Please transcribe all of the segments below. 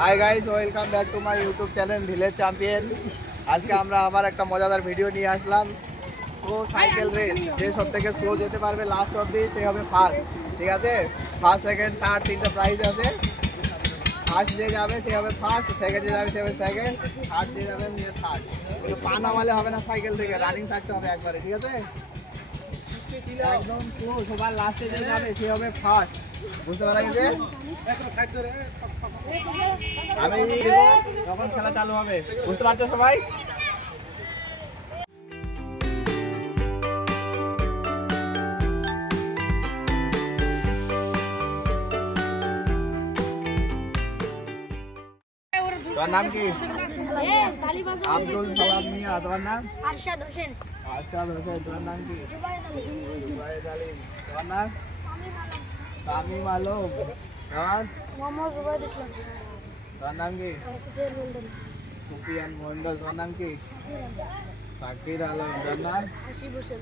Hi guys, welcome back to my YouTube channel village champion. আজকে আমরা আবার একটা মজাদার ভিডিও নিয়ে আসলাম। তো সাইকেল রেস, যে সব থেকে স্লো যেতে পারবে লাস্ট অবধি সে হবে ফার্স্ট। ঠিক আছে, ফার্স্ট সেকেন্ড থার্ড তিনটা প্রাইজ আছে। ফার্স্ট যে যাবে সে হবে ফার্স্ট, সেকেন্ড যে যাবে সে হবে সেকেন্ড, থার্ড যে যাবে সে থার্ড। পা নামালে হবে না, সাইকেল থেকে রানিং থাকতে হবে একবারে। ঠিক আছে, একদম স্লো। সবার লাস্টে যে যাবে সে হবে ফার্স্ট। বুঝতে পারা গেছে? আমি যখন খেলা চালু হবে, বুঝতে পারছো সবাই? তোমার নাম কি? আব্দুল সালাম মিয়া। তোমার নাম? আরশাদ হোসেন। আরশাদ হোসেন। তোমার নাম কি? জুবাইর আলী। তোমার নাম? তামিম আলম। তোমার? মোহাম্মদ জুবাইর ইসলাম। তোমার নাম কি? সুফিয়ান মন্ডল। তোমার নাম কি? সাকির আলম। তোমার নাম? আসিফ হোসেন।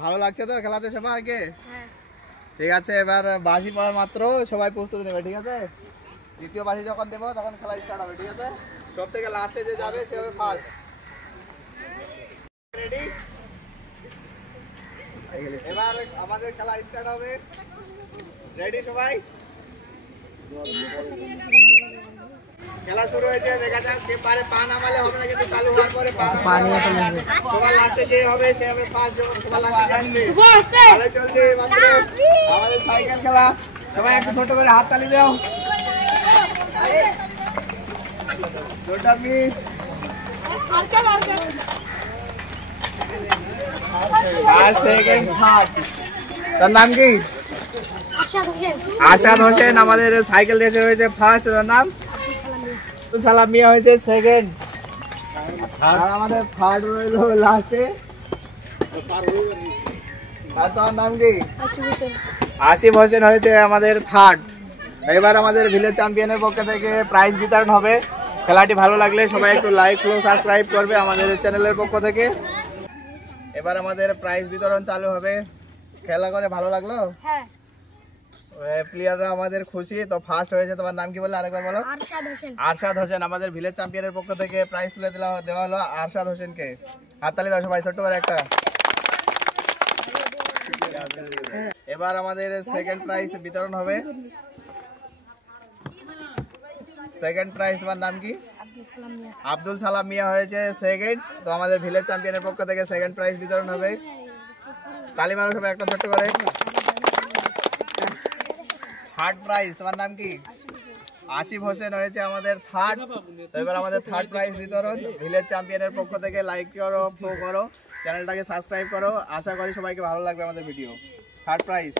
ভালো লাগছে তো খেলাতে সবাইকে? হ্যাঁ। ঠিক আছে, এবার বাঁশি পড়ার মাত্র সবাই প্রস্তুতি নেবে। ঠিক আছে, দ্বিতীয় বাঁশি যখন দেবো তখন খেলা স্টার্ট হবে। ঠিক আছে, সব থেকে লাস্টে যে যাবে সে হবে ফার্স্ট। রেডি? এবার আমাদের খেলা স্টার্ট হবে। রেডি সবাই? খেলা শুরু হয়েছে, দেখা যাক কে পারে। পা নামালে হবে না, কিন্তু চালু হওয়ার পরে সবার লাস্টে যে হবে সে হবে ফার্স্ট। যখন সবার লাস্টে আসবে ভালো চলছে মাত্র আমাদের সাইকেল খেলা। সবাই একটু ছোট করে হাত তালি দাও। ছোটা মিস। তার নাম কি? আরশাদ হোসেন। আমাদের সাইকেল রেসে হয়েছে ফার্স্ট। তার নাম সালাম মিয়া হয়েছে সেকেন্ড। আর আমাদের থার্ড রইল লাস্টে। তার নাম কি? আসিফ হোসেন হয়েছে আমাদের থার্ড। এবার আমাদের ভিলেজ চ্যাম্পিয়নের পক্ষ থেকে প্রাইজ বিতরণ হবে। খেলাটি ভালো লাগলে সবাই একটু লাইক ও সাবস্ক্রাইব করবে আমাদের চ্যানেলের পক্ষ থেকে। এবার আমাদের প্রাইজ বিতরণ চালু হবে। খেলা করে ভালো লাগলো? হ্যাঁ। প্লেয়াররা আমাদের খুশি তো। ফার্স্ট হয়েছে, তোমার নাম কি বলে আরেকবার বলো? আরশাদ হোসেন। আরশাদ হোসেন। আমাদের ভিলেজ চ্যাম্পিয়নের পক্ষ থেকে প্রাইজ তুলে দেওয়া হলো আরশাদ হোসেনকে। হাততালি দাও সবাই ছোট্ট করে একটা। এবার আমাদের সেকেন্ড প্রাইজ বিতরণ হবে। সেকেন্ড প্রাইজ, তোমার নাম কি? আব্দুল সালাম মিয়া হয়েছে সেকেন্ড। তো আমাদের ভিলেজ চ্যাম্পিয়নের পক্ষ থেকে সেকেন্ড প্রাইজ বিতরণ হবে। তালি মারো সবাই একটা ছোট্ট করে। থার্ড প্রাইজ, তোমার নাম কি? আসিফ হোসেন হয়েছে আমাদের থার্ড। তো এবার আমাদের থার্ড প্রাইজ বিতরণ ভিলেজ চ্যাম্পিয়নের পক্ষ থেকে। লাইক করো, ফলো করো, চ্যানেলটাকে সাবস্ক্রাইব করো। আশা করি সবাইকে ভালো লাগবে আমাদের ভিডিও। Third prize.